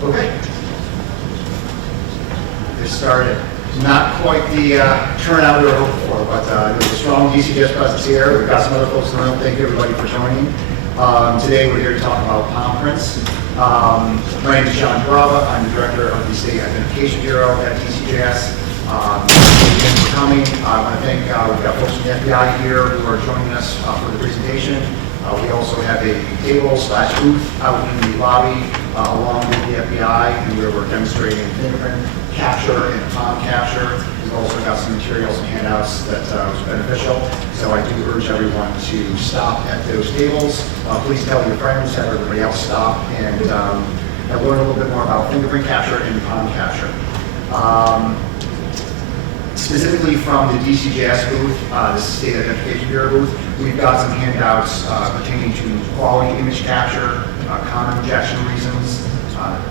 Okay. This started not quite the turnout we were hoping for, but there's a strong DCGS presence here. We've got some other folks in the room. Thank you everybody for joining. Today we're here to talk about palm prints. My name is John Brava. I'm the director of the State Identification Bureau at DCGS. Thanks for coming. I want to thank, we've got folks from the FBI here who are joining us for the presentation. We also have a table/booth out in the lobby along with the FBI, and where we're demonstrating fingerprint capture and palm capture. We've also got some materials and handouts that was beneficial. So I do urge everyone to stop at those tables. Please tell your friends, have everybody else stop, and learn a little bit more about fingerprint capture and palm capture. Specifically from the DCGS booth, the State Identification Bureau booth, we've got some handouts pertaining to quality image capture, common objection reasons,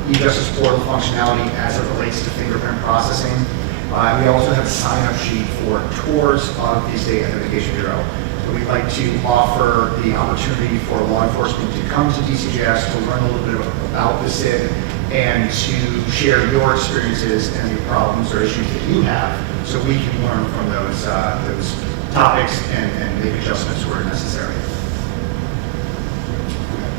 e-justice portal functionality as it relates to fingerprint processing. We also have a sign-up sheet for tours of the State Identification Bureau. So we'd like to offer the opportunity for law enforcement to come to DCGS to learn a little bit about the SID and to share your experiences and the problems or issues that you have, so we can learn from those topics and make adjustments where necessary.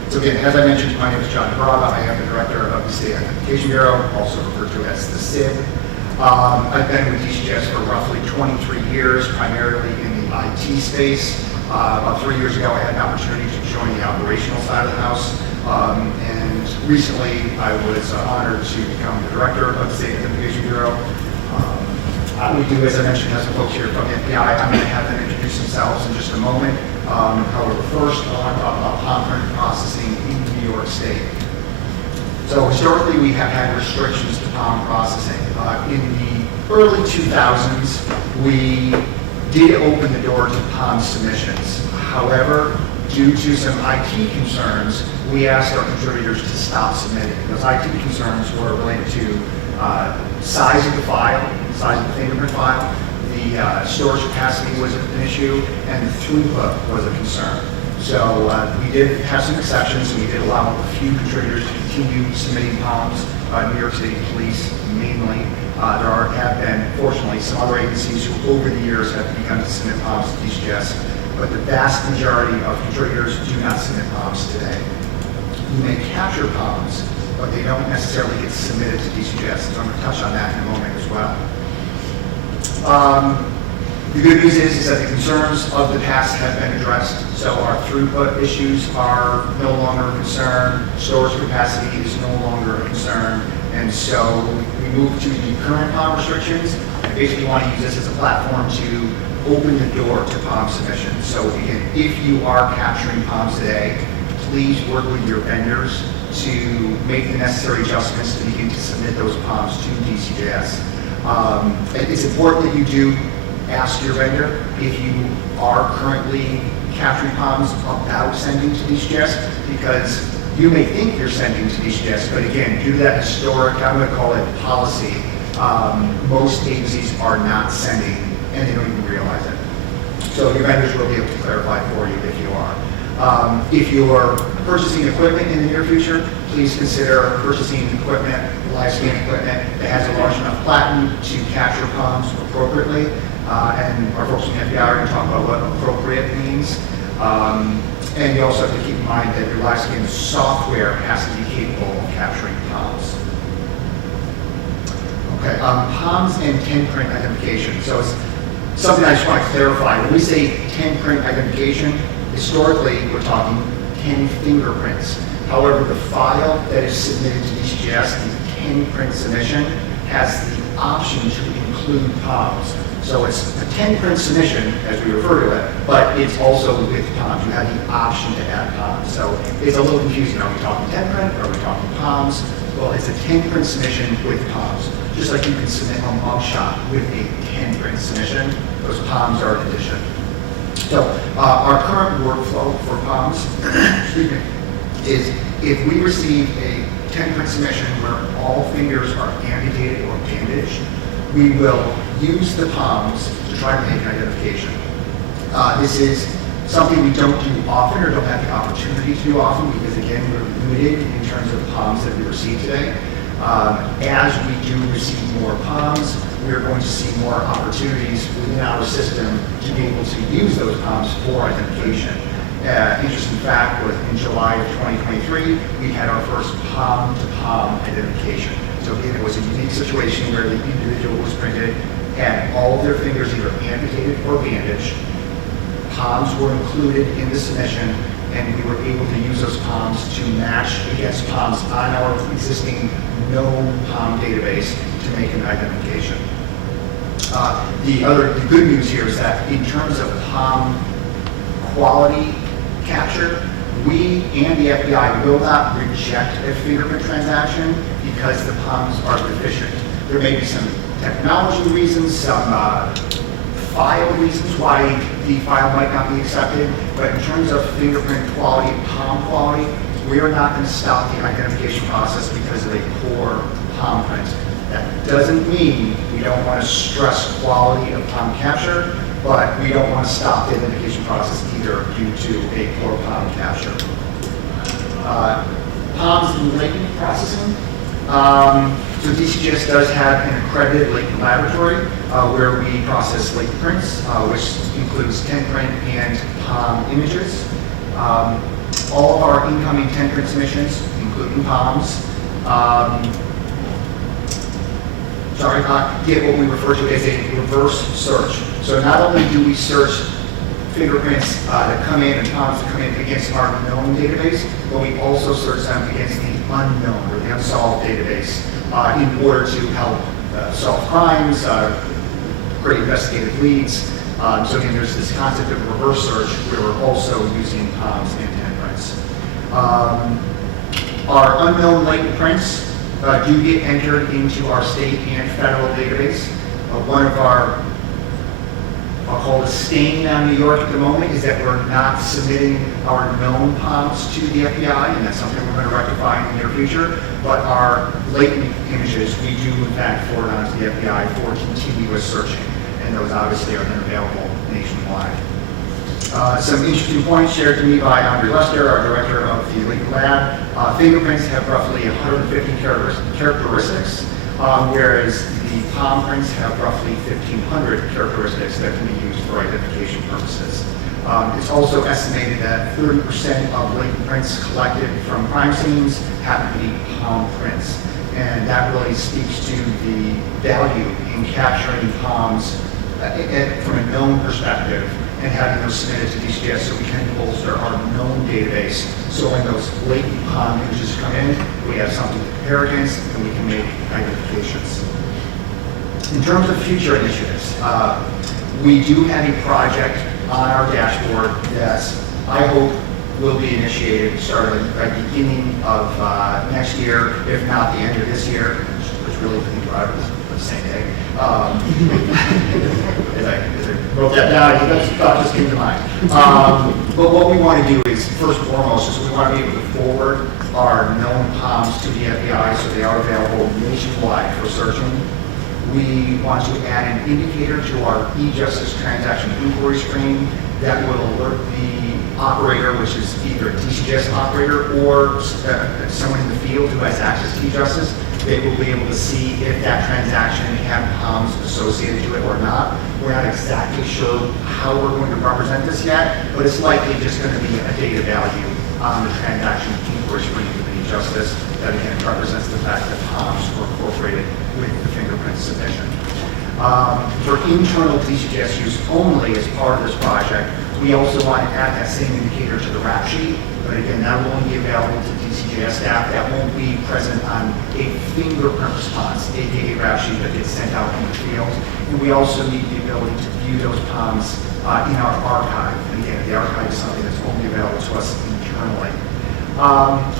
So again, as I mentioned, my name is John Brava. I am the director of the State Identification Bureau, also referred to as the SID. I've been with DCGS for roughly 23 years, primarily in the IT space. About 3 years ago, I had an opportunity to join the operational side of the house. And recently, I was honored to become the director of the State Identification Bureau. We do, as I mentioned, have some folks here from the FBI. I'm going to have them introduce themselves in just a moment. However, first, I want to talk about palm print processing in New York State. So historically, we have had restrictions to palm processing. In the early 2000s, we did open the door to palm submissions. However, due to some IT concerns, we asked our contributors to stop submitting. Those IT concerns were related to size of the file, size of the fingerprint file, the storage capacity was an issue, and the throughput was a concern. So we did have some exceptions. We did allow a few contributors to continue submitting palms. New York City Police mainly. There have been, fortunately, some other agencies who over the years have begun to submit palms to DCGS, but the vast majority of contributors do not submit palms today. You may capture palms, but they don't necessarily get submitted to DCGS, so I'm going to touch on that in a moment as well. The good news is that the concerns of the past have been addressed, so our throughput issues are no longer a concern, storage capacity is no longer a concern, and so we move to the current palm restrictions. I basically want to use this as a platform to open the door to palm submissions. So again, if you are capturing palms today, please work with your vendors to make the necessary adjustments to begin to submit those palms to DCGS. It's important that you do ask your vendor if you are currently capturing palms about sending to DCGS, because you may think you're sending to DCGS, but again, due to that historic, I'm going to call it policy, most agencies are not sending, and they don't even realize it. So your vendors will be able to clarify for you if you are. If you are purchasing equipment in the near future, please consider purchasing equipment, live scan equipment that has a large enough platen to capture palms appropriately. And our folks from the FBI are going to talk about what appropriate means. And you also have to keep in mind that your live scan software has to be capable of capturing palms. Okay, palms and 10 print identification. So it's something I just want to clarify. When we say 10 print identification, historically we're talking 10 fingerprints. However, the file that is submitted to DCGS, the 10 print submission, has the option to include palms. So it's a 10 print submission, as we refer to it, but it's also with palms. You have the option to add palms. So it's a little confusing. Are we talking 10 print or are we talking palms? Well, it's a 10 print submission with palms, just like you can submit a mugshot with a 10 print fingerprint submission. Those palms are an addition. So our current workflow for palms excuse me, is if we receive a 10-print submission where all fingers are amputated or bandaged, we will use the palms to try to make an identification. This is something we don't do often or don't have the opportunity to do often because, again, we're limited in terms of palms that we receive today. As we do receive more palms, we're going to see more opportunities within our system to be able to use those palms for identification. Interesting fact was in July of 2023, we had our first palm-to-palm identification. So again, it was a unique situation where the individual was printed, had all of their fingers either amputated or bandaged. Palms were included in the submission, and we were able to use those palms to match against palms on our existing known palm database to make an identification. The good news here is that in terms of palm quality capture, we and the FBI will not reject a fingerprint transaction because the palms are deficient. There may be some technology reasons, some file reasons why the file might not be accepted, but in terms of fingerprint quality and palm quality, we are not going to stop the identification process because of a poor palm print. That doesn't mean we don't want to stress quality of palm capture, but we don't want to stop the identification process either due to a poor palm capture. Palms and latent processing. So DCGS does have an accredited latent laboratory where we process latent prints, which includes 10-print and palm images. All of our incoming 10-print submissions, including palms, get what we refer to as a reverse search. So not only do we search fingerprints that come in and palms that come in against our known database, but we also search them against the unknown or the unsolved database in order to help solve crimes, create investigative leads. So again, there's this concept of reverse search where we're also using palms and 10 prints. Our unknown latent prints do get entered into our state and federal database. One of our, I'll call it a stain on New York at the moment, is that we're not submitting our known palms to the FBI, and that's something we're going to rectify in the near future. But our latent images, we do in fact forward on to the FBI for continuous searching, and those obviously are then available nationwide. Some interesting points shared to me by Andre Lester, our director of the latent lab. Fingerprints have roughly 150 characteristics, whereas the palm prints have roughly 1,500 characteristics that can be used for identification purposes. It's also estimated that 30% of latent prints collected from crime scenes happen to be palm prints. And that really speaks to the value in capturing palms from a known perspective and having those submitted to DCGS so we can bolster our known database. So when those latent palm images come in, we have something to compare against and we can make identifications. In terms of future initiatives, we do have a project on our dashboard that I hope will be initiated starting at the beginning of next year, if not the end of this year, which really couldn't drive the same day. As I wrote that down, that thought just came to mind. But what we want to do is, first and foremost, is we want to be able to forward our known palms to the FBI so they are available nationwide for searching. We want to add an indicator to our e-justice transaction inquiry screen that will alert the operator, which is either a DCGS operator or someone in the field who has access to e-justice. They will be able to see if that transaction had palms associated to it or not. We're not exactly sure how we're going to represent this yet, but it's likely just going to be a data value on the transaction inquiry screen with e-justice that again represents the fact that palms were incorporated with the fingerprint submission. For internal DCGS use only as part of this project, we also want to add that same indicator to the rap sheet, but again, that will only be available to DCGS staff. That won't be present on a fingerprint response, aka rap sheet that gets sent out in the field. And we also need the ability to view those palms in our archive. And again, the archive is something that's only available to us internally.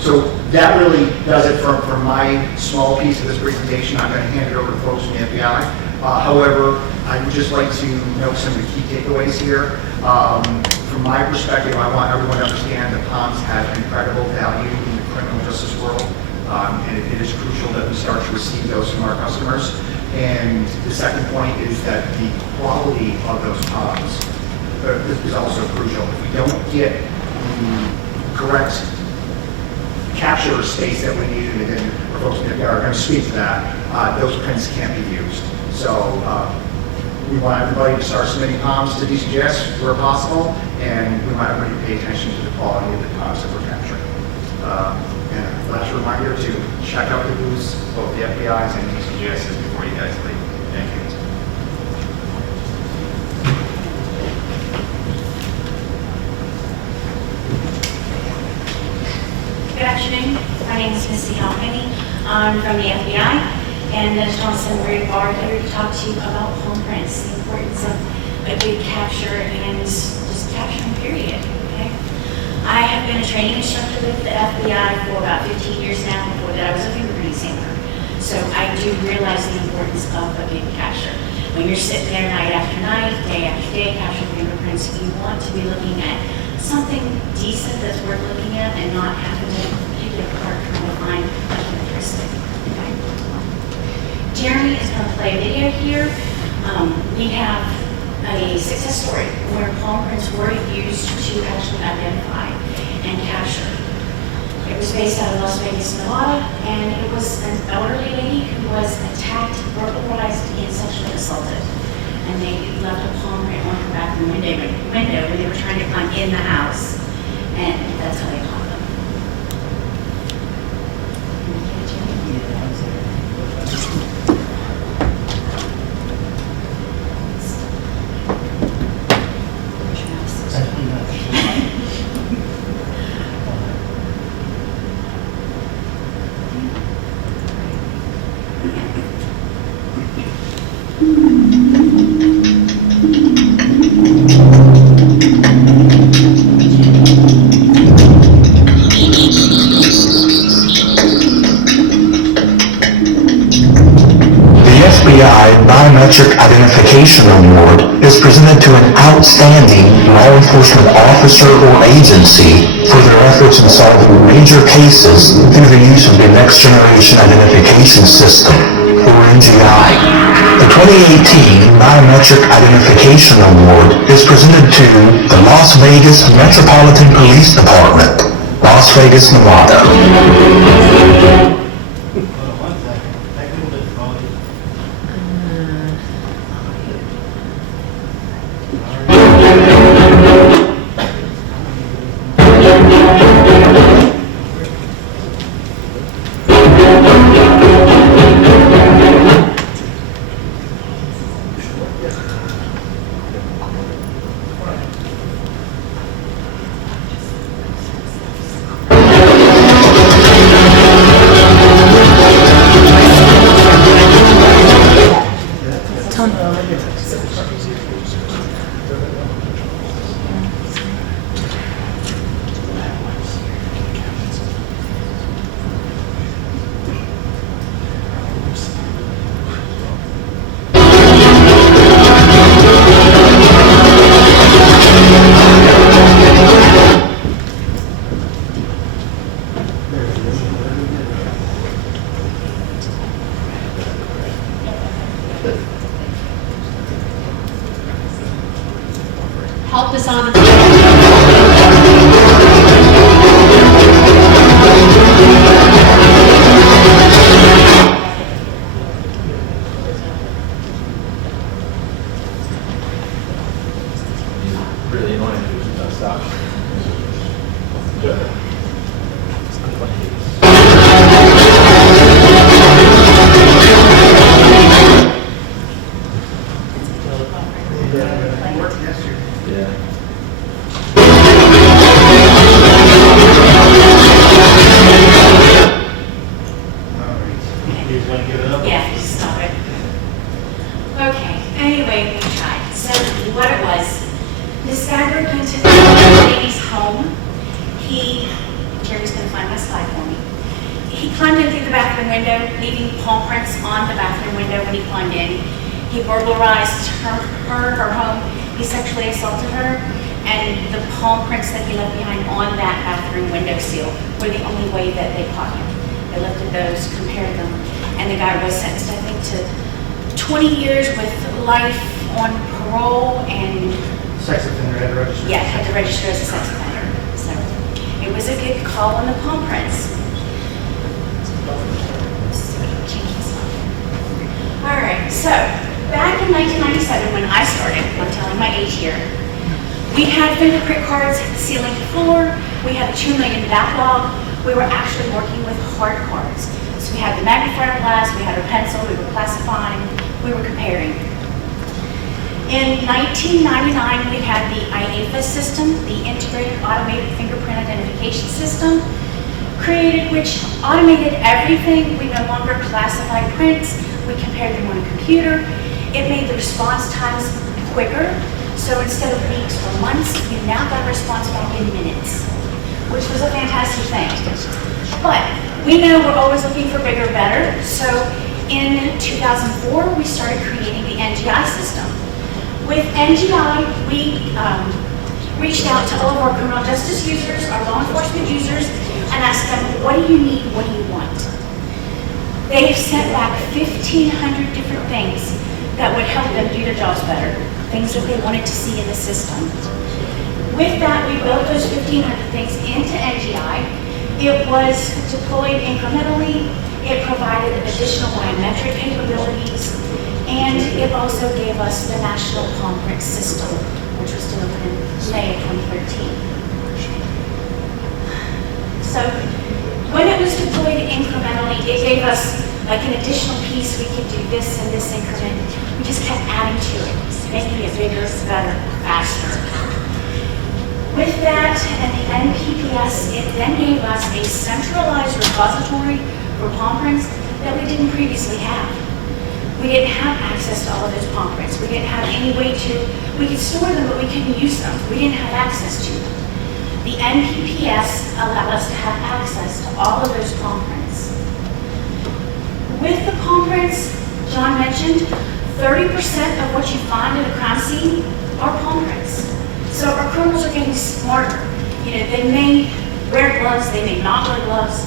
So that really does it for my small piece of this presentation. I'm going to hand it over to folks from the FBI. However, I would just like to note some of the key takeaways here. From my perspective, I want everyone to understand that palms have incredible value in the criminal justice world, and it is crucial that we start to receive those from our customers. And the second point is that the quality of those palms is also crucial. If we don't get the correct capture space that we need, and again, our folks are going to speak to that, those prints can't be used. So we want everybody to start submitting palms to DCJS where possible, and we want everybody to pay attention to the quality of the palms that we're capturing. And last reminder to check out the booths, both the FBI's and DCJS's, before you guys leave. Thank you. Good afternoon. My name is Missy Halpenny. I'm from the FBI. And as Johnson, we are here to talk to you about palm prints, the importance of a good capture and just capturing, period. Okay. I have been a training instructor with the FBI for about 15 years now. Before that, I was a fingerprint examiner. So I do realize the importance of a good capture. When you're sitting there night after night, day after day, capturing fingerprints, you want to be looking at something decent that's worth looking at and not having to pick it apart trying to find a characteristic. Jeremy is going to play a video here. We have a success story where palm prints were used to actually identify and capture. It was based out of Las Vegas, Nevada, and it was an elderly lady who was attacked, burglarized, and sexually assaulted. And they left a palm print on her bathroom window when they were trying to climb in the house, and that's how they caught them. Biometric Identification Award is presented to an outstanding law enforcement officer or agency for their efforts in solving major cases through the use of the Next Generation Identification System, or NGI. The 2018 Biometric Identification Award is presented to the Las Vegas Metropolitan Police Department, Las Vegas, Nevada. Help us on. Really annoying. Stop. Good. Yeah, just stop it. Okay, anyway, we tried. So what it was, this guy broke into the lady's home. Jerry's gonna find my slide for me. He climbed in through the bathroom window, leaving palm prints on the bathroom window when he climbed in. He burglarized her home, he sexually assaulted her, and the palm prints that he left behind on that bathroom windowsill were the only way that they caught him. They lifted those, compared them, and the guy was sentenced, I think, to 20 years with life on parole and, Sex offender had to register. yeah, had to register as a sex offender. So it was a good call on the palm prints. All right, so back in 1997 when I started, I'm telling my age here, we had fingerprint cards ceiling to floor, we had a 2 million backlog, we were actually working with hard cards. So we had the magnifier glass, we had a pencil, we were classifying, we were comparing. In 1999, we had the IAFA system, the Integrated Automated Fingerprint Identification System, created, which automated everything. We no longer classified prints, we compared them on a computer. It made the response times quicker. So instead of weeks or months, you now got a response back in minutes, which was a fantastic thing. But we know we're always looking for bigger, better. So in 2004, we started creating the NGI system. With NGI, we reached out to all of our criminal justice users, our law enforcement users, and asked them, what do you need, what do you want? They've sent back 1,500 different things that would help them do their jobs better, things that they wanted to see in the system. With that, we built those 1,500 things into NGI. It was deployed incrementally. It provided additional biometric capabilities, and it also gave us the National Palm Print System, which was delivered in May of 2013. So when it was deployed incrementally, it gave us like an additional piece. We could do this in this increment. We just kept adding to it, making it bigger, better, faster. With that and the NPPS, it then gave us a centralized repository for palm prints that we didn't previously have. We didn't have access to all of those palm prints. We didn't have any way we could store them, but we couldn't use them. We didn't have access to them. The NPPS allowed us to have access to all of those palm prints. With the palm prints, John mentioned, 30% of what you find at a crime scene are palm prints. So our criminals are getting smarter. You know, they may wear gloves, they may not wear gloves,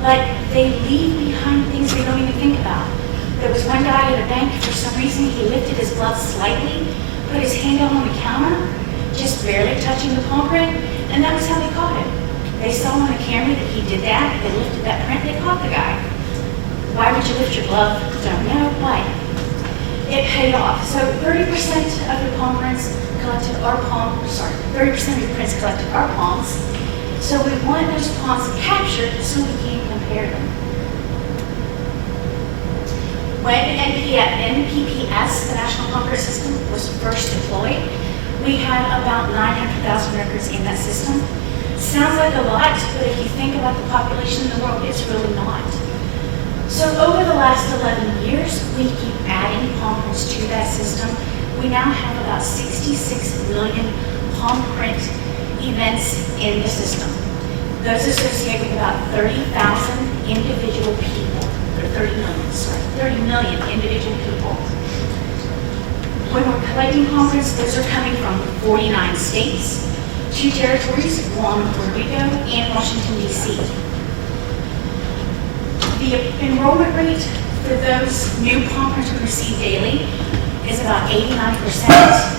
but they leave behind things they don't even think about. There was one guy at a bank, for some reason, he lifted his glove slightly, put his hand out on the counter, just barely touching the palm print, and that was how they caught him. They saw on the camera that he did that, they lifted that print, they caught the guy. Why would you lift your glove? Don't know, why? It paid off. So 30% of your palm prints collected our 30% of your prints collected our palms. So we want those palms captured so we can compare them. When NPPS, the National Palm Print System, was first deployed, we had about 900,000 records in that system. Sounds like a lot, but if you think about the population in the world, it's really not. So over the last 11 years, we keep adding palm prints to that system. We now have about 66 million palm print events in the system. Those associate with about 30,000 individual people, or 30 million individual people. When we're collecting palm prints, those are coming from 49 states, 2 territories, Guam, Puerto Rico, and Washington, D.C. The enrollment rate for those new palm prints we receive daily is about 89%.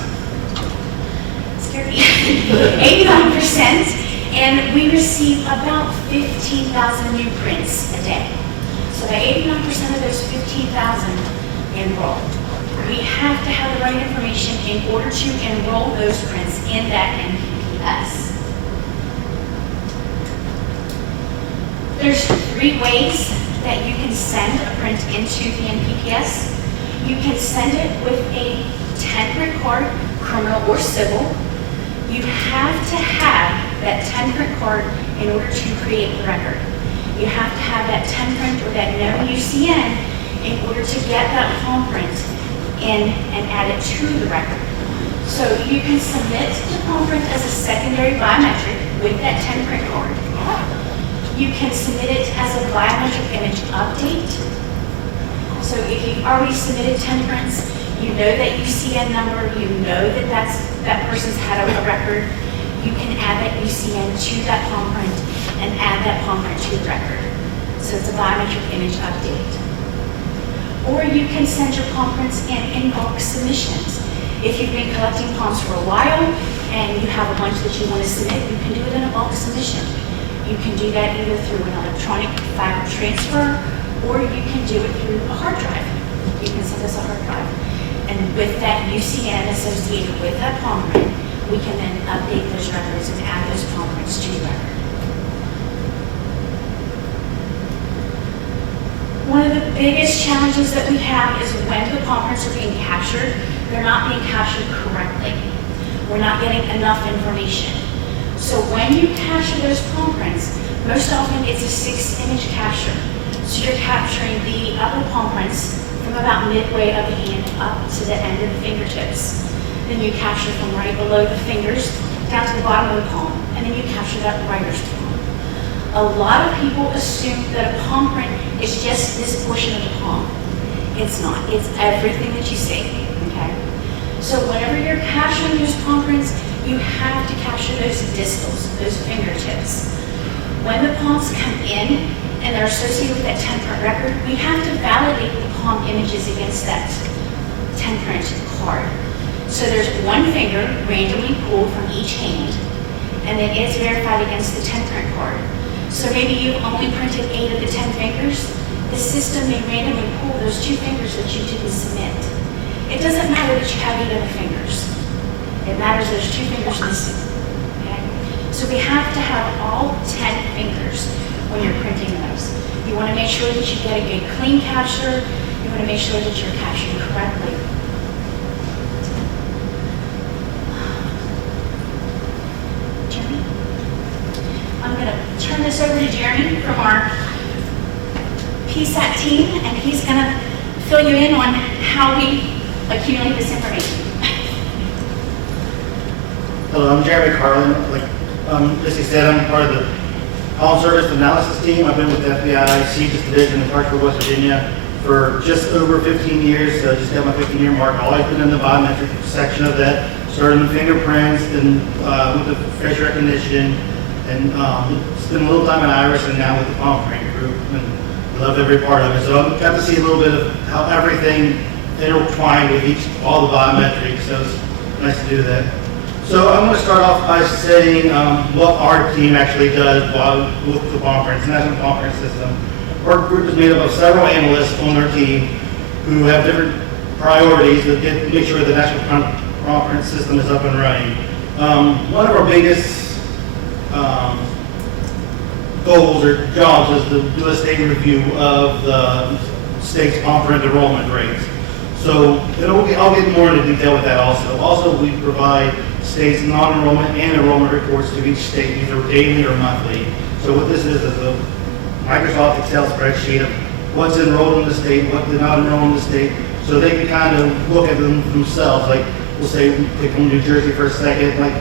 Scary. 89%, and we receive about 15,000 new prints a day. So that 89% of those 15,000 enroll. We have to have the right information in order to enroll those prints in that NPPS. There's 3 ways that you can send a print into the NPPS. You can send it with a 10-print card, criminal or civil. You have to have that 10-print card in order to create the record. You have to have that 10-print or that no UCN in order to get that palm print in and add it to the record. So you can submit the palm print as a secondary biometric with that 10-print card. You can submit it as a biometric image update. So if you've already submitted 10 prints, You know that UCN number, you know that that person's had a record. You can add that UCN to that palm print and add that palm print to the record. So it's a biometric image update. Or you can send your palm prints in bulk submissions. If you've been collecting palms for a while and you have a bunch that you want to submit, you can do it in a bulk submission. You can do that either through an electronic file transfer, or you can do it through a hard drive. You can send us a hard drive. And with that UCN associated with that palm print, we can then update those records and add those palm prints to the record. One of the biggest challenges that we have is when the palm prints are being captured, they're not being captured correctly. We're not getting enough information. So when you capture those palm prints, most often it's a 6-image capture. So you're capturing the upper palm prints from about midway of the hand up to the end of the fingertips. Then you capture from right below the fingers down to the bottom of the palm, and then you capture that writer's palm. A lot of people assume that a palm print is just this portion of the palm. It's not. It's everything that you see, okay? So whenever you're capturing those palm prints, you have to capture those distals, those fingertips. When the palms come in and they're associated with that 10-print record, we have to validate the palm images against that 10-print card. So there's one finger randomly pulled from each hand, and then it's verified against the 10-print card. So maybe you only printed 8 of the 10 fingers. The system may randomly pull those 2 fingers that you didn't submit. It doesn't matter that you have 8 other fingers. It matters there's 2 fingers missing. Okay? So we have to have all 10 fingers when you're printing those. You want to make sure that you get a good clean capture. You want to make sure that you're capturing correctly. Jeremy? I'm going to turn this over to Jeremy from our PSAT team, and he's going to fill you in on how we accumulate this information. Hello, I'm Jeremy Carlin. Like Missy said, I'm part of the Palm Service Analysis Team. I've been with the FBI CJIS Division in Parkersburg, West Virginia for just over 15 years. So I just got my 15-year mark. Always been in the biometric section of that. Started in fingerprints, then with the face recognition, and spent a little time in Iris, and now with the palm print group, and love every part of it. So I got to see a little bit of how everything intertwined with all the biometrics. So it's nice to do that. So I'm going to start off by saying what our team actually does with the palm prints, National Palm Print System. Our group is made up of several analysts on our team who have different priorities to make sure the National Palm Print System is up and running. One of our biggest goals or jobs is to do a state review of the state's palm print enrollment rates. So I'll get more into detail with that also. Also, we provide state's non-enrollment and enrollment reports to each state, either daily or monthly. So what this is a Microsoft Excel spreadsheet of what's enrolled in the state, what did not enroll in the state, so they can kind of look at them themselves. Like, we'll say, pick on New Jersey for a second, like,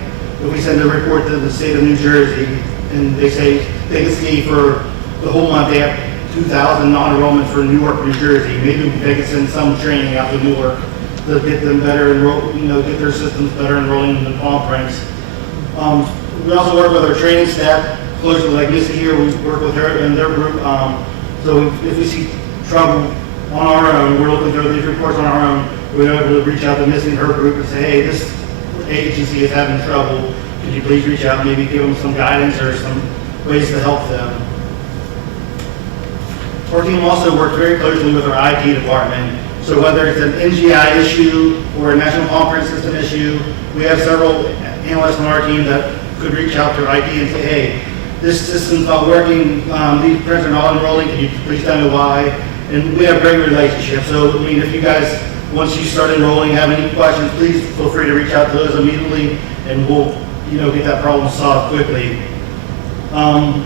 if we send a report to the state of New Jersey, and they say, they can see for the whole month, they have 2,000 non-enrollment for Newark, New Jersey. Maybe they could send some training out to Newark to get them better enrolled, get their systems better enrolling in the palm prints. We also work with our training staff closely, like Missy here, we work with her and their group. So if we see trouble on our own, we're looking through these reports on our own, we're able to reach out to Missy and her group and say, hey, this agency is having trouble. Could you please reach out and maybe give them some guidance or some ways to help them? Our team also works very closely with our IT department. So whether it's an NGI issue or a National Palm Print System issue, we have several analysts on our team that could reach out to IT and say, hey, this system's not working, these prints are not enrolling, can you please tell me why? And we have a great relationship. So, I mean, if you guys, once you start enrolling, have any questions, please feel free to reach out to us immediately, and we'll, get that problem solved quickly.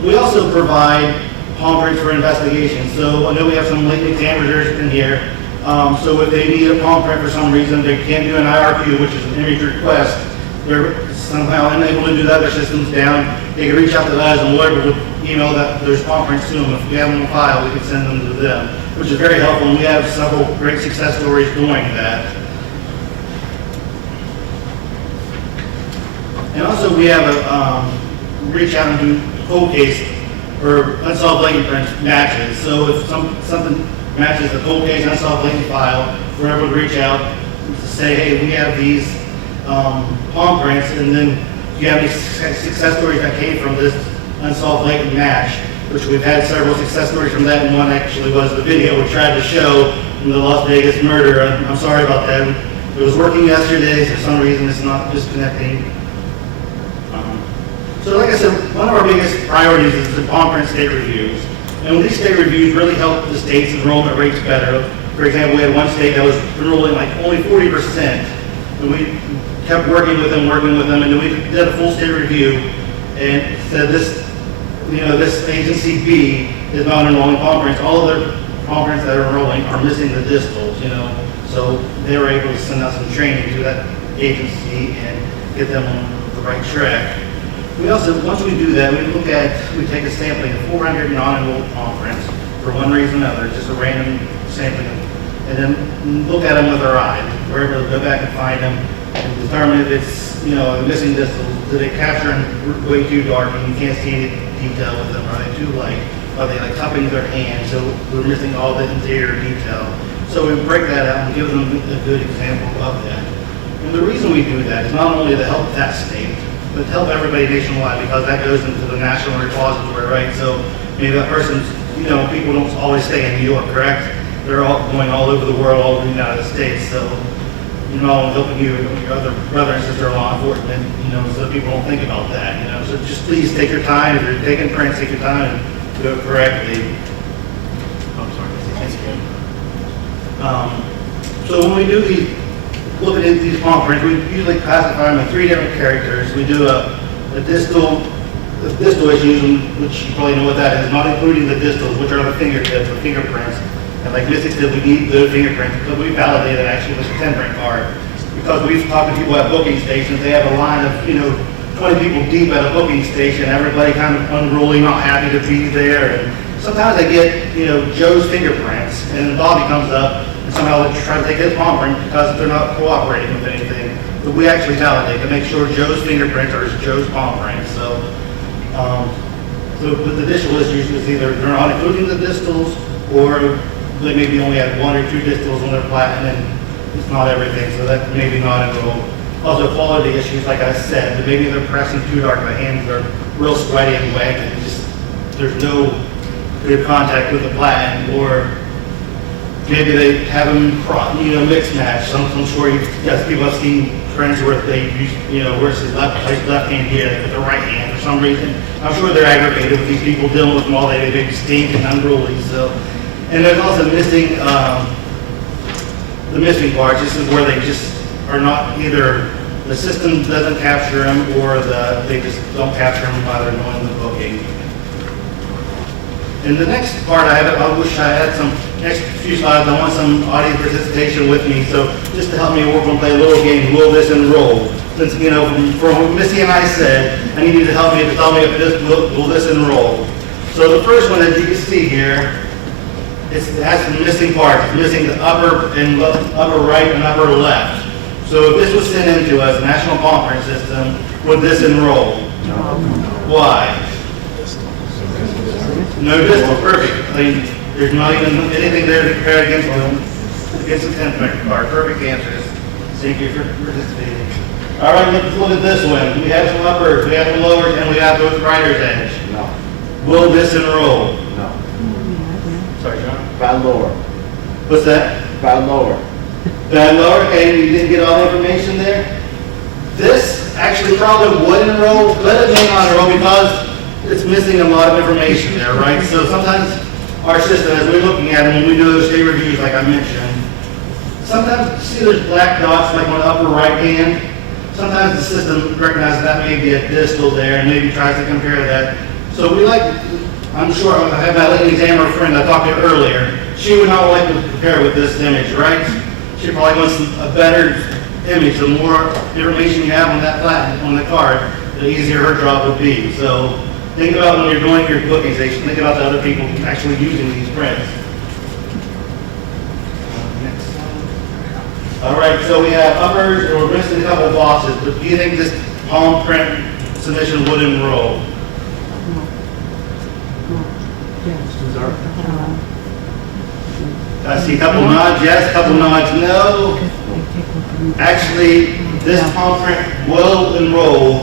We also provide palm prints for investigation. So I know we have some late examiners in here. So if they need a palm print for some reason, they can't do an IRQ, which is an image request. They're somehow unable to do that, their system's down. They can reach out to us, and we'll email that there's palm prints to them. If we have them on file, we can send them to them, which is very helpful. And we have several great success stories doing that. And also we have a, reach out and do cold case or unsolved latent print matches. So if something matches the cold case unsolved latent file, we're able to reach out to say, hey, we have these palm prints, and then do you have any success stories that came from this unsolved latent match, which we've had several success stories from that, and one actually was the video we tried to show from the Las Vegas murder. I'm sorry about that. It was working yesterday, for some reason it's not disconnecting. So like I said, one of our biggest priorities is the palm print state reviews. And these state reviews really help the state's enrollment rates better. For example, we had one state that was enrolling like only 40%. And we kept working with them, and then we did a full state review and said this, this agency B is not enrolling palm prints. All of their palm prints that are enrolling are missing the distals, So they were able to send out some training to that agency and get them on the right track. We also, once we do that, we take a sampling of 400 non-enrolled palm prints for one reason or another, just a random sampling, and then look at them with our eyes. We're able to go back and find them and determine if it's, a missing distal. Do they capture them way too dark and you can't see any detail with them? Are they too light? Are they like cupping their hand so we're missing all the interior detail? So we break that out and give them a good example of that. And the reason we do that is not only to help that state, but to help everybody nationwide, because that goes into the national repository, right? So maybe that person's, people don't always stay in New York, correct? They're all going all over the world, all over the United States. So, I'm helping you and your other brother and sister are law enforcement, so people don't think about that, So just please take your time. If you're taking prints, take your time and do it correctly. I'm sorry. So when we do look at these palm prints, we usually classify them in 3 different characters. We do a distal issues, which you probably know what that is, not including the distals, which are the fingertips, the fingerprints. And like Mystic said, we need the fingerprints because we validated actually with a 10-print card. Because we've talked to people at booking stations, they have a line of, 20 people deep at a booking station, everybody kind of unruly, not happy to be there. And sometimes they get, Joe's fingerprints, and Bobby comes up, and somehow they try to take his palm print because they're not cooperating with anything. But we actually validate to make sure Joe's fingerprints are Joe's palm prints. So with the distal issues, it's either they're not including the distals, or they maybe only have 1 or 2 distals on their plat, and then it's not everything, so that maybe not enrolled. Also quality issues, like I said, that maybe they're pressing too dark, the hands are real sweaty and wet, and there's no good contact with the plat, or maybe they have them mixed match. I'm sure you guys, people have seen prints where they use, where it's his left hand here, they put the right hand for some reason. I'm sure they're aggravated with these people dealing with them all day. They stink and unruly. So, and there's also missing the missing parts. This is where they just are not, either the system doesn't capture them or they just don't capture them while they're doing the booking. And the next part I wish I had some next few slides. I want some audience participation with me. So just to help me, we're going to play a little game. Will this enroll? Since from what Missy and I said, I need you to help me to tell me if this will this enroll. So the first one, as you can see here, it has some missing parts. It's missing the upper right and upper left. So if this was sent into us, National Palm Print System, would this enroll? No. Why? No distal, perfect. There's not even anything there to compare against the 10-print card. Perfect answers. Thank you for participating. All right, let's look at this one. We have some uppers, we have some lowers, and we have those writer's edge. No. Will this enroll? No. Sorry, John. Bad lower. What's that? Bad lower. Bad lower, okay, you didn't get all the information there. This actually probably would enroll, but it may not enroll because it's missing a lot of information there, right? So sometimes our system, as we're looking at it, when we do those state reviews, like I mentioned, sometimes see there's black dots like on the upper right hand. Sometimes the system recognizes that may be a distal there and maybe tries to compare that. So we like, I'm sure, I have my lady examiner friend I talked to earlier. She would not like to compare with this image, right? She probably wants a better image. The more information you have on that plat, on the card, the easier her job would be. So think about when you're doing your booking station, think about the other people actually using these prints. All right, so we have uppers, and we're missing a couple of boxes, but do you think this palm print submission would enroll. I see a couple nods, yes, a couple nods, no. Actually, this palm print will enroll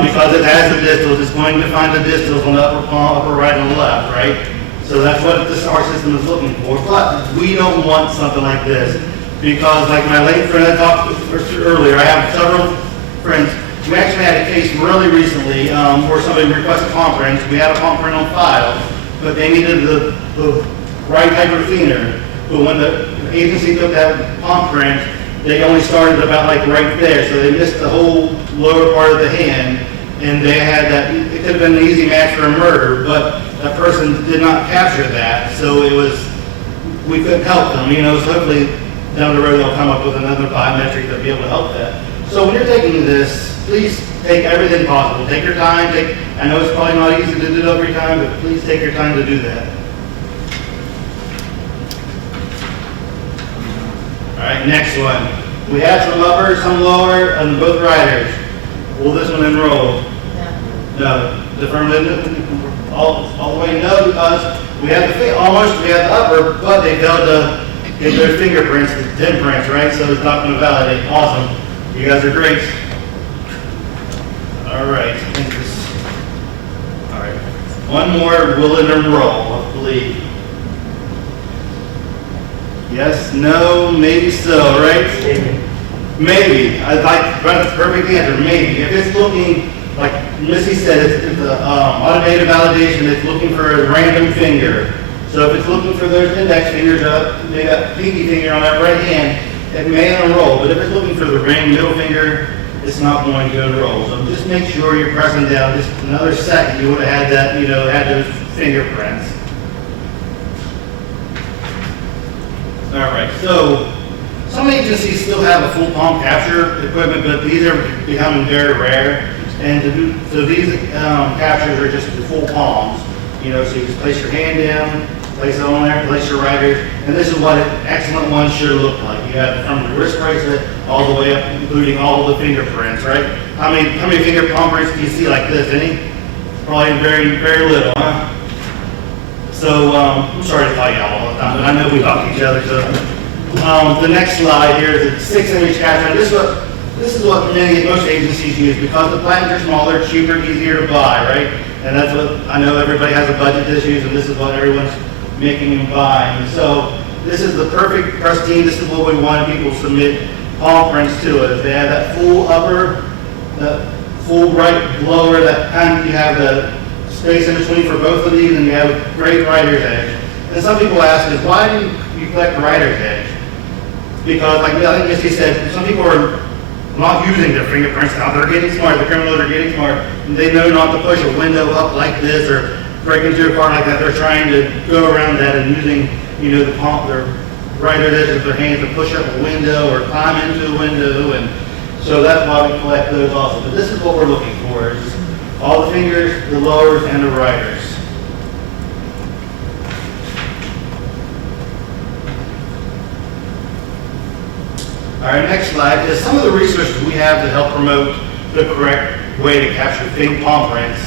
because it has the distals. It's going to find the distals on the upper palm, upper right and left, right? So that's what our system is looking for. But we don't want something like this because like my late friend I talked earlier, I have several friends. We actually had a case really recently where somebody requested palm prints. We had a palm print on file, but they needed the right type of cleaner. But when the agency took that palm print, they only started about like right there, so they missed the whole lower part of the hand, and they had that, it could have been an easy match for a murder, but that person did not capture that, so it was, we couldn't help them, you know, so hopefully down the road they'll come up with another biometric that'll be able to help that. So when you're taking this, please take everything possible. Take your time, I know it's probably not easy to do every time, but please take your time to do that. All right, next one. We have some upper, some lower, on both riders. Will this one enroll? No. The affirmative, all the way no, because we have the upper, but they failed to get their fingerprints, the imprints, right? So it's not going to validate. Awesome. You guys are great. All right. All right. One more. Will it enroll? I believe. Yes, no, maybe so, right? Maybe. I'd like, that's the perfect answer, maybe. If it's looking, like Missy said, it's automated validation, it's looking for a random finger. So if it's looking for those index fingers up, they got pinky finger on that right hand, it may enroll. But if it's looking for the ring middle finger, it's not going to enroll. So just make sure you're pressing down just another second. You would have had that, you know, had those fingerprints. All right, so some agencies still have a full palm capture equipment, but these are becoming very rare. And so these captures are just the full palms. You know, so you just place your hand down, place it on there, place your riders, and this is what an excellent one should look like. You have from the wrist bracelet all the way up, including all the fingerprints, right? How many finger palm prints do you see like this? Any? Probably very, very little, huh? So, I'm sorry to call you out all the time, but I know we talk to each other, so. The next slide here is a 6-image capture. This is what most agencies use because the plans are smaller, cheaper, easier to buy, right? And that's what, I know everybody has a budget issues, and this is what everyone's making and buying. So, this is the perfect pristine, this is what we want people to submit palm prints to it. They have that full upper, the full right lower, that kind of, you have the space in between for both of these, and you have a great rider's edge. And some people ask us, why do you collect rider's edge? Because, like I think Misty said, some people are not using their fingerprints now. They're getting smart. The criminals are getting smart. And they know not to push a window up like this or break into a car like that. They're trying to go around that and using, you know, the palm, their rider's edge of their hands to push up a window or climb into a window. And so that's why we collect those also. But this is what we're looking for. Is all the fingers, the lowers, and the riders. All right, next slide is some of the resources we have to help promote the correct way to capture big palm prints.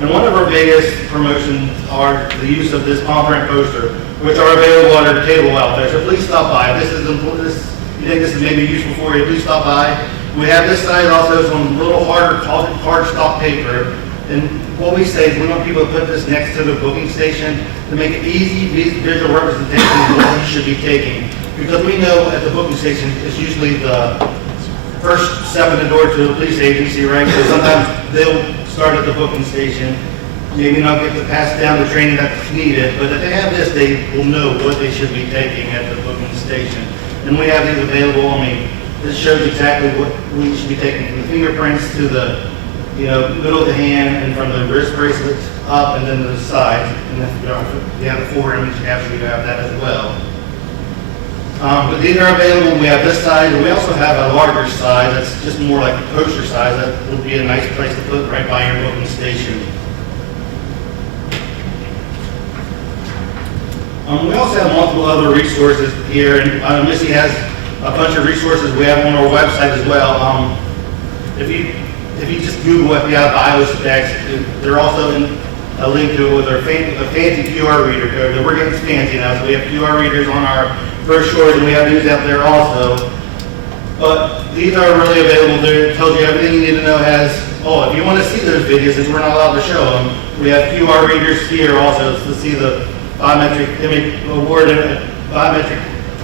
And one of our biggest promotions are the use of this palm print poster, which are available on our table out there. So please stop by. If this is important, you think this is maybe useful for you, please stop by. We have this side also some little hard stock paper. And what we say is we want people to put this next to the booking station to make it easy visual representation of what you should be taking. Because we know at the booking station, it's usually the first step in the door to the police agency, right? So sometimes they'll start at the booking station, maybe not get to pass down the training that's needed, but if they have this, they will know what they should be taking at the booking station. And we have these available. I mean, this shows exactly what we should be taking from the fingerprints to the, you know, middle of the hand and from the wrist bracelets up and then to the sides. And then if you have the 4-image capture, you have that as well. But these are available. We have this size, and we also have a larger size that's just more like a poster size. That would be a nice place to put right by your booking station. We also have multiple other resources here, and Missy has a bunch of resources we have on our website as well. If you if you just Google FBI bio specs, they're also in a link to it with a fancy QR reader code. We're getting fancy now, so we have QR readers on our brochures, and we have news out there also. But these are really available there. It tells you everything you need to know. If you want to see those videos, since we're not allowed to show them, we have QR readers here also to see the biometric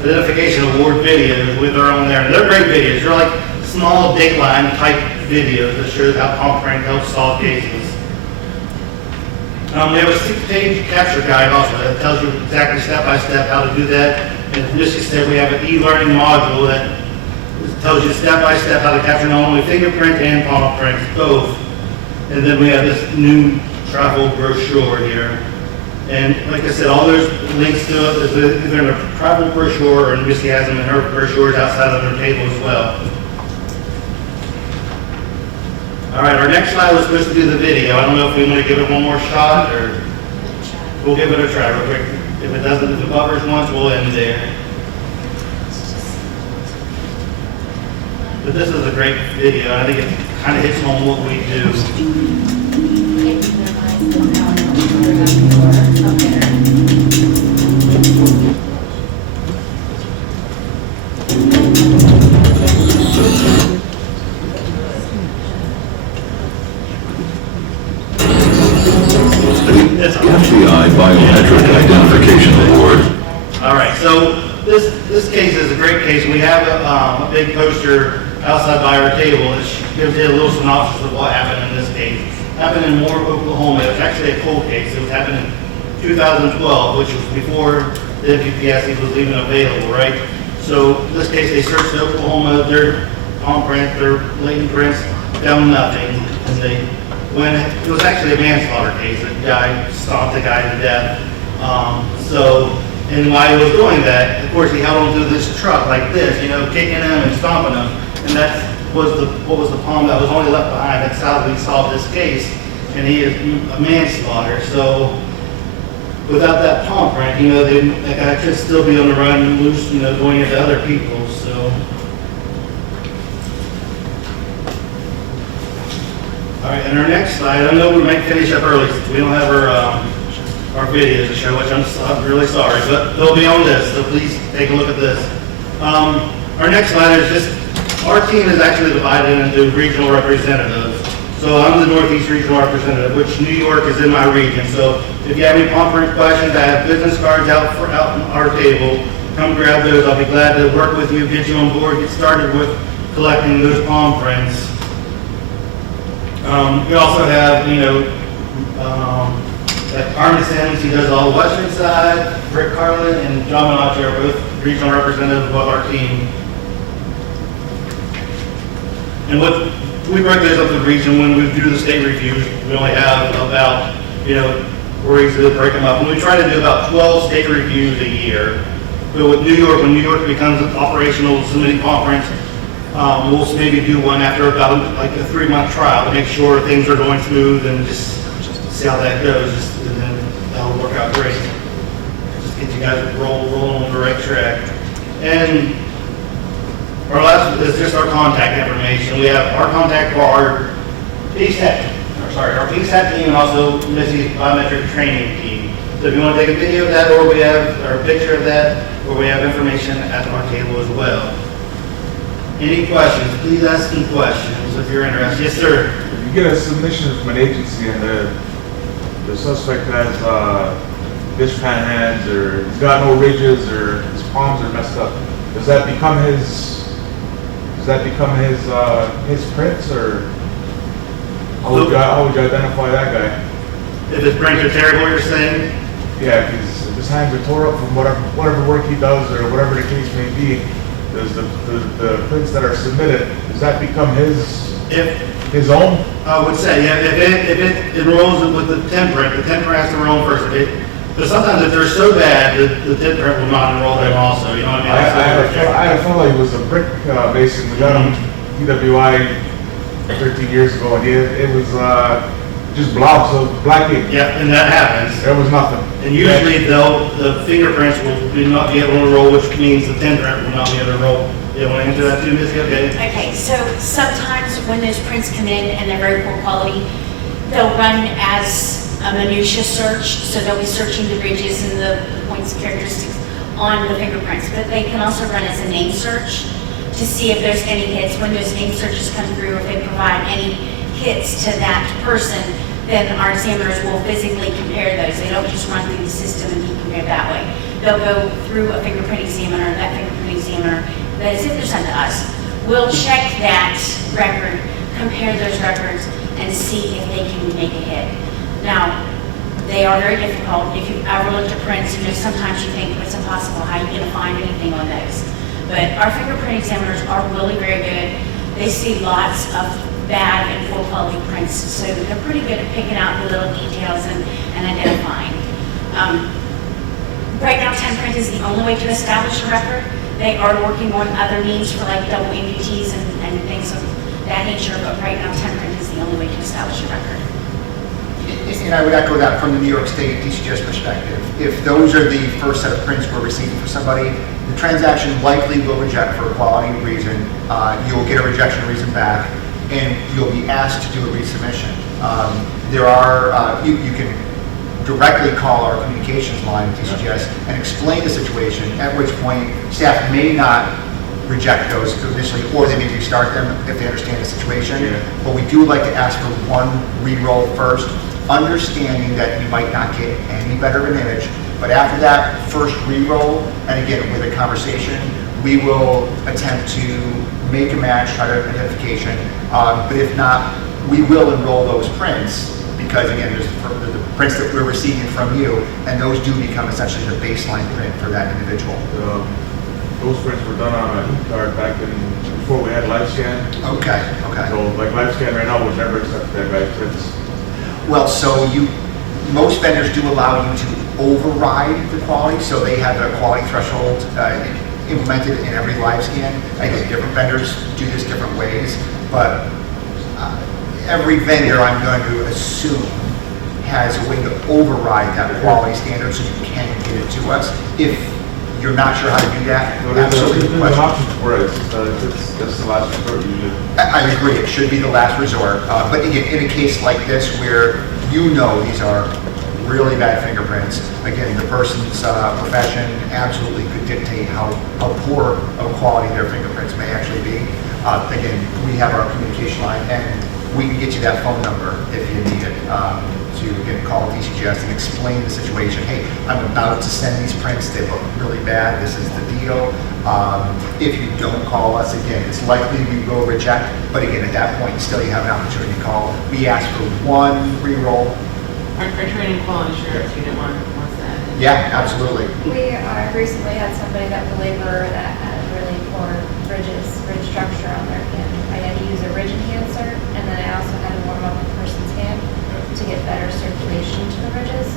identification award videos with our own there. And they're great videos. They're like small Dateline type videos that shows how palm print helps solve cases. We have a 6-page capture guide also that tells you exactly step by step how to do that. And just as said, we have an e-learning module that tells you step by step how to capture not only fingerprint and palm prints, both. And then we have this new travel brochure here. And like I said, all those links to it is either in a travel brochure or Missy has them in her brochures outside of their table as well. All right, our next slide was supposed to be the video. I don't know if we want to give it one more shot or we'll give it a try real quick. If it doesn't, if it buffers once, we'll end there. But this is a great video. I think it kind of hits home what we do. FBI Biometric Identification Award. All right, so this case is a great case. We have a big poster outside by our table that gives you a little synopsis of what happened in this case. It happened in Moore, Oklahoma. It was actually a cold case. It was happened in 2012, which was before the PSS was even available, right? So in this case, they searched Oklahoma, their palm print, their latent prints, found nothing, and they went. It was actually a manslaughter case. The guy stomped the guy to death. And while he was doing that, of course, he held onto this truck like this, kicking him and stomping him. And that was what was the palm that was only left behind. That's how we solved this case. And he is a manslaughter. So without that palm print, that guy could still be on the run and loose, going into other people. So. All right, and our next slide, I know we might finish up early since we don't have our videos to show, which I'm really sorry, but they'll be on this, so please take a look at this. Our next slide is just, our team is actually divided into regional representatives. So I'm the Northeast Regional Representative, which New York is in my region. So if you have any palm print questions, I have business cards out on our table. Come grab those. I'll be glad to work with you, get you on board, get started with collecting those palm prints. We also have, like Armin Sims, he does all the western side. Rick Carlin and John Minache are both regional representatives of our team. And what we break those up to the region when we do the state reviews, we only have about, we're easy to break them up. And we try to do about 12 state reviews a year. But with New York, when New York becomes operational submitting palm prints, we'll maybe do one after about like a 3-month trial to make sure things are going smooth and just see how that goes. And then that'll work out great. Just get you guys rolling on the right track. And our last is just our contact information. We have our contact for our PSAT team and also Missy's biometric training team. So if you want to take a video of that, or a picture of that, or we have information at our table as well. Any questions? Please ask some questions if you're interested. Yes, sir. If you get a submission from an agency and the suspect has dishpan hands or he's got no ridges or his palms are messed up, does that become his prints, or how would you identify that guy? If his prints are terrible, you're saying? Yeah, because if his hands are tore up from whatever work he does or whatever the case may be, does the prints that are submitted, does that become his own? I would say, yeah, if it enrolls with the 10 print has to enroll first. But sometimes if they're so bad, the 10 print will not enroll them also, you know what I mean? I had a fellow, he was a brick mason, we got him DWI 13 years ago, and it was just blobs of black ink. Yeah, and that happens. There was nothing. And usually the fingerprints will not be able to enroll, which means the 10 print will not be able to enroll. You want to answer that too, Missy? Okay. Okay, so sometimes when those prints come in and they're very poor quality, they'll run as a minutia search, so they'll be searching the ridges and the points and characteristics on the fingerprints, but they can also run as a name search to see if there's any hits. When those name searches come through, if they provide any hits to that person, then our examiners will physically compare those. They don't just run through the system and be compared that way. They'll go through a fingerprint examiner, that fingerprint examiner, that is if they're sent to us, will check that record, compare those records, and see if they can make a hit. Now, they are very difficult. If you've ever looked at prints, sometimes you think it's impossible. How are you going to find anything on those? But our fingerprint examiners are really very good. They see lots of bad and poor quality prints, so they're pretty good at picking out the little details and identifying. Right now, 10 print is the only way to establish a record. They are working on other means for like double amputees and things of that nature, but right now, 10 print is the only way to establish a record. And I would echo that from the New York State DCGS perspective. If those are the first set of prints we're receiving for somebody, the transaction likely will reject for a quality reason. You'll get a rejection reason back, and you'll be asked to do a resubmission. You can directly call our communications line at DCGS and explain the situation, at which point staff may not reject those initially, or they may restart them if they understand the situation. Yeah. But we do like to ask for one re-roll first, understanding that you might not get any better of an image. But after that first re-roll, and again with a conversation, we will attempt to make a match, try to identification. But if not, we will enroll those prints, because again, there's the prints that we're receiving from you, and those do become essentially the baseline print for that individual. Those prints were done on a card back before we had live scan. Okay. So like live scan right now would never accept that guy's prints. Well, so most vendors do allow you to override the quality, so they have a quality threshold implemented in every live scan. Again, different vendors do this different ways, but every vendor, I'm going to assume, has a way to override that quality standard so you can get it to us. If you're not sure how to do that, absolutely. There's an option for it. That's the last resort usually. I agree, it should be the last resort. But again, in a case like this where these are really bad fingerprints, again, the person's profession absolutely could dictate how poor of quality their fingerprints may actually be. Again, we have our communication line, and we can get you that phone number if you need it, to again call DCGS and explain the situation. Hey, I'm about to send these prints, they look really bad, this is the deal. If you don't call us, again, it's likely we will reject, but again, at that point, still you have an opportunity to call. We ask for one re-roll. Our training quality assurance unit wants that. Yeah, absolutely. We recently had somebody that was a laborer that had really poor ridge structure on their hand. I had to use a ridge enhancer, and then I also had to warm up the person's hand to get better circulation to the ridges.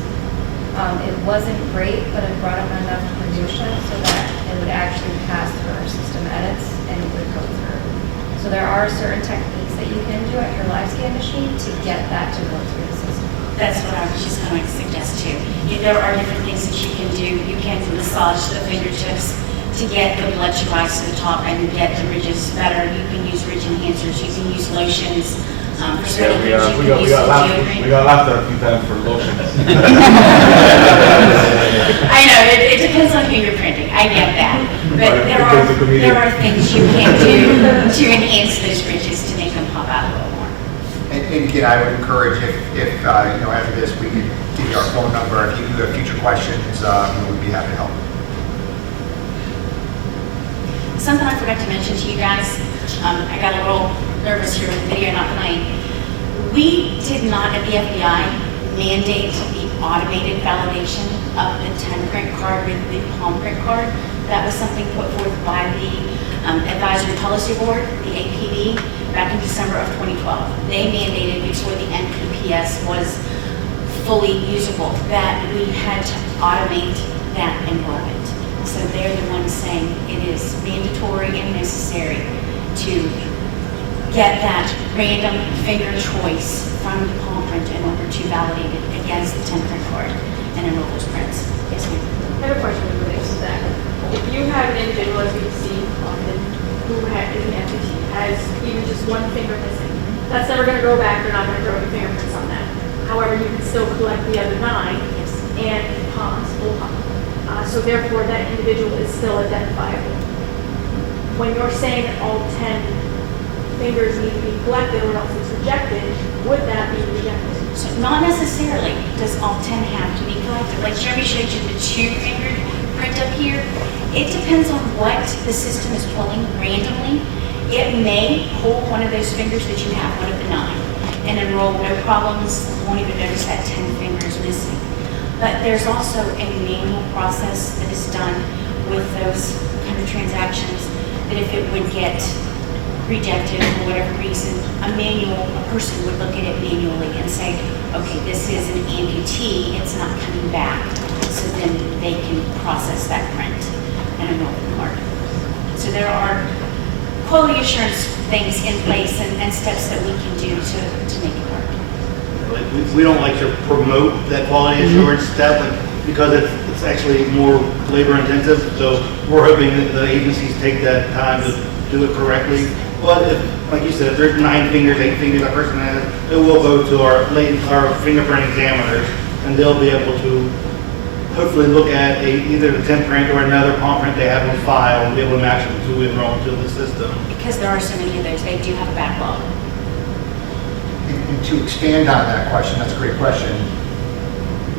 It wasn't great, but it brought up enough minutia so that it would actually pass through our system edits and it would go through. So there are certain techniques that you can do at your live scan machine to get that to go through the system. That's what I was just going to suggest too. There are different things that you can do. You can massage the fingertips to get the blood to rise to the top and get the ridges better. You can use ridge enhancers. You can use lotions. For sweaty We got laughed at a few times for lotions. I know, it depends on who you're printing. I get that. But there are things you can do to enhance those ridges to make them pop out a little more. And again, I would encourage if after this, we could give you our phone number. If you do have future questions, we'd be happy to help. Something I forgot to mention to you guys, I got a little nervous here with the video not playing. We did not at the FBI mandate the automated validation of the 10 print card with the palm print card. That was something put forth by the Advisory Policy Board, the APB, back in December of 2012. They mandated before the NPPS was fully usable that we had to automate that enrollment. So they're the ones saying it is mandatory and necessary to get that random finger choice from the palm print in order to validate it against the 10 print card and enroll those prints. Yes, ma'am. I have a question related to that. If you have an individual, as you see often, who is an amputee, has even just one finger missing. That's never gonna go back, they're not gonna grow any fingerprints on that. However, you can still collect the other 9 and palms, full palm. So therefore, that individual is still identifiable. When you're saying that all 10 fingers need to be collected or else it's rejected, would that be rejected? So not necessarily does all 10 have to be collected. Like Jeremy showed you the 2-fingered print up here. It depends on what the system is pulling randomly. It may pull one of those fingers that you have, one of the 9, and enroll no problems, won't even notice that 10 fingers missing. But there's also a manual process that is done with those kind of transactions that if it would get rejected for whatever reason, a person would look at it manually and say, okay, this is an amputee, it's not coming back. So then they can process that print and enroll the card. So there are quality assurance things in place and steps that we can do to make it work. Like, we don't like to promote that quality assurance step because it's actually more labor intensive. So we're hoping that the agencies take that time to do it correctly. But if, like you said, if there's 9 fingers, 8 fingers a person has, it will go to our fingerprint examiners, and they'll be able to hopefully look at either the 10 print or another palm print they have on file and be able to match them to enroll into the system. Because there are so many of those, they do have a backlog. And to expand on that question, that's a great question.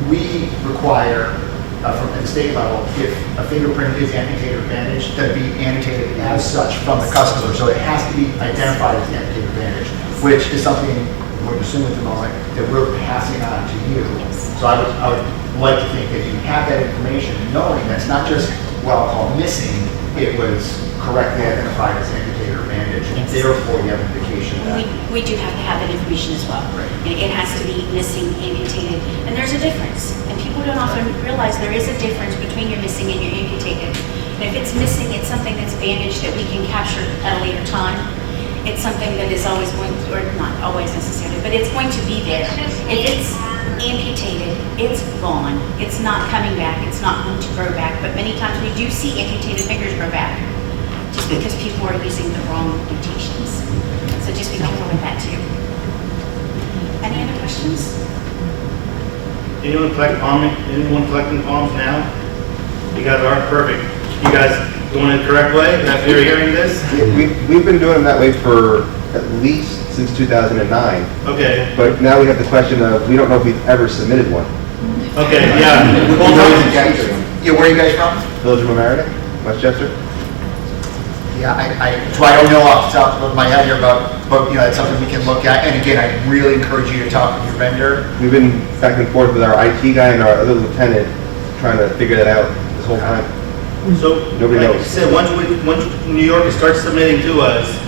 We require, from the state level, if a fingerprint is amputated or bandaged, that it be annotated as such from the customer. So it has to be identified as amputated or bandaged, which is something we're assuming at the moment that we're passing on to you. So I would like to think that you have that information, knowing that's not just what I'll call missing, it was correctly identified as amputated or bandaged, and therefore you have an indication that. We do have to have that information as well. Right. It has to be missing, amputated, and there's a difference. And people don't often realize there is a difference between your missing and your amputated. And if it's missing, it's something that's bandaged that we can capture at a later time. It's something that is always going to, or not always necessarily, but it's going to be there. If it's amputated, it's gone. It's not coming back. It's not going to grow back. But many times we do see amputated fingers grow back just because people are using the wrong mutations. So just be careful with that too. Any other questions? Anyone collecting palms now? You guys are perfect. You guys doing it the correct way? If you're hearing this? We've been doing it that way for at least since 2009. Okay. But now we have the question of, we don't know if we've ever submitted one. Okay, yeah. Yeah, where are you guys from? Village of Mamaroneck, Westchester? Yeah, so I don't know off the top of my head here, but that's something we can look at. And again, I really encourage you to talk with your vendor. We've been back and forth with our IT guy and our other lieutenant trying to figure that out this whole time. So, Nobody like knows. I said, once New York starts submitting to us,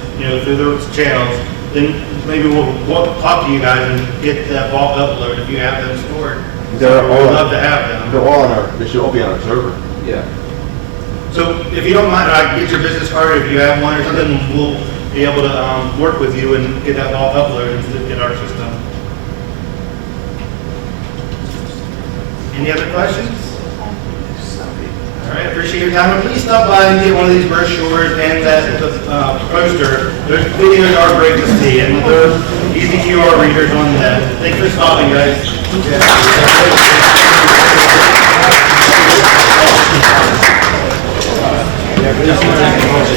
through those channels, then maybe we'll talk to you guys and get that bulk upload if you have them stored. They're We'd all- love to have them. They're all on they should all be on our server. Yeah. So if you don't mind, I can get your business card if you have one or something, we'll be able to work with you and get that bulk uploaded into our system. Any other questions? All right, appreciate your time. And please stop by and get one of these brochures and that poster. Those videos are great to see, and they're easy QR readers on that. Thanks for stopping, guys.